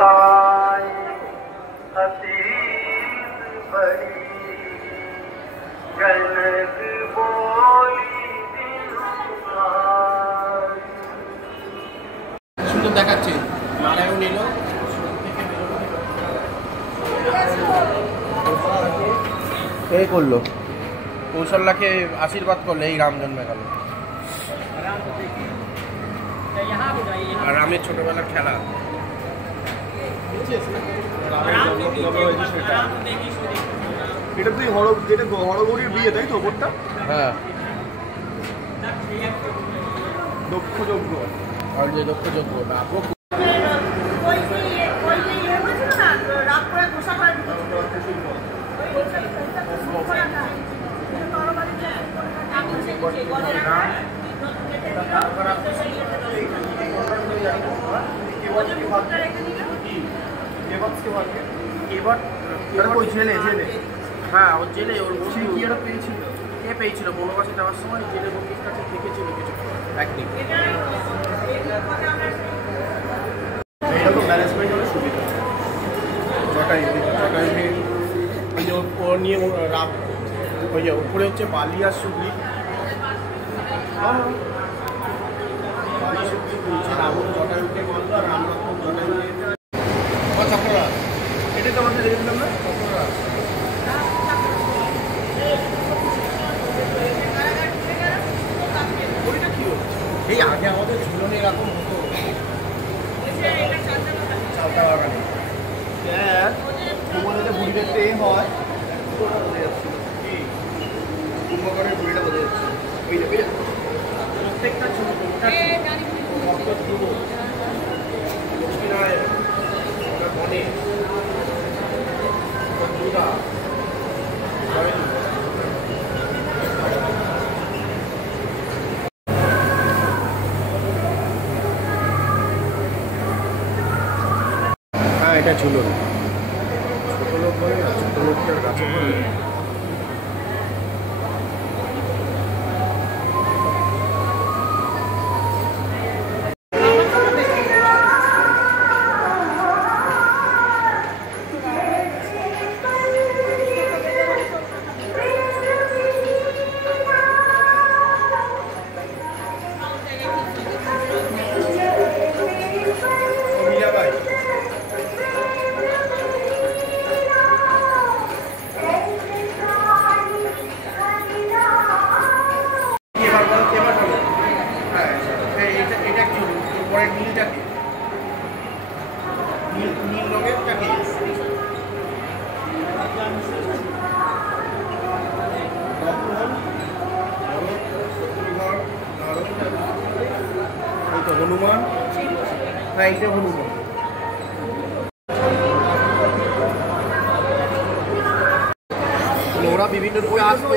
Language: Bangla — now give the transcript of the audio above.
आए हसीन बड़ी जनक बोली সুন্দর দেখাচ্ছে নারায়ণ এলো এই করলো কৌশল্যাকে আশীর্বাদ করলো এই রাম জন্মে গেল আর রামের ছোটবেলার খেলা এটা তুই যেটা হরগৌরীর বিয়ে তাই তো ওপরটা? হ্যাঁ দক্ষযজ্ঞ আর যে দক্ষযজ্ঞ না হ্যাঁ ওর জেলে ওর পেয়েছিল কে পেয়েছিল বনবাসে যাওয়ার সময় জেলে বন্দির কাছে দেখেছিল কিছু একদিন এইরকম ম্যানেজমেন্ট হলে সুবিধা ওই যে ওর নিয়ে রাম ওই যে উপরে হচ্ছে বালি আর সুগরি রাবণ জটায়ুকে মারলো আর রাম লক্ষ্মণ জটায়ুকে চক্ররা এটা তো আমাদের দেখে দিলাম না ওইটা কি হচ্ছে এই আগে আমাদের ঝুলনে এরকম হতো চালতা বাগানে কুম্ভকর্ণের বুড়িটা টে হয় কুম্ভকর্ণের বুড়িটা বোঝা যাচ্ছে প্রত্যেকটা ছবি লক্ষ্মীনারায়ণ বনে দুর্গা হ্যাঁ এটা ছিল ছোট লোক বলে না ছোট লোকটার কাছে বলে হনুমান হ্যাঁ এইটা হনুমান ওরা বিভিন্ন রূপে আসতো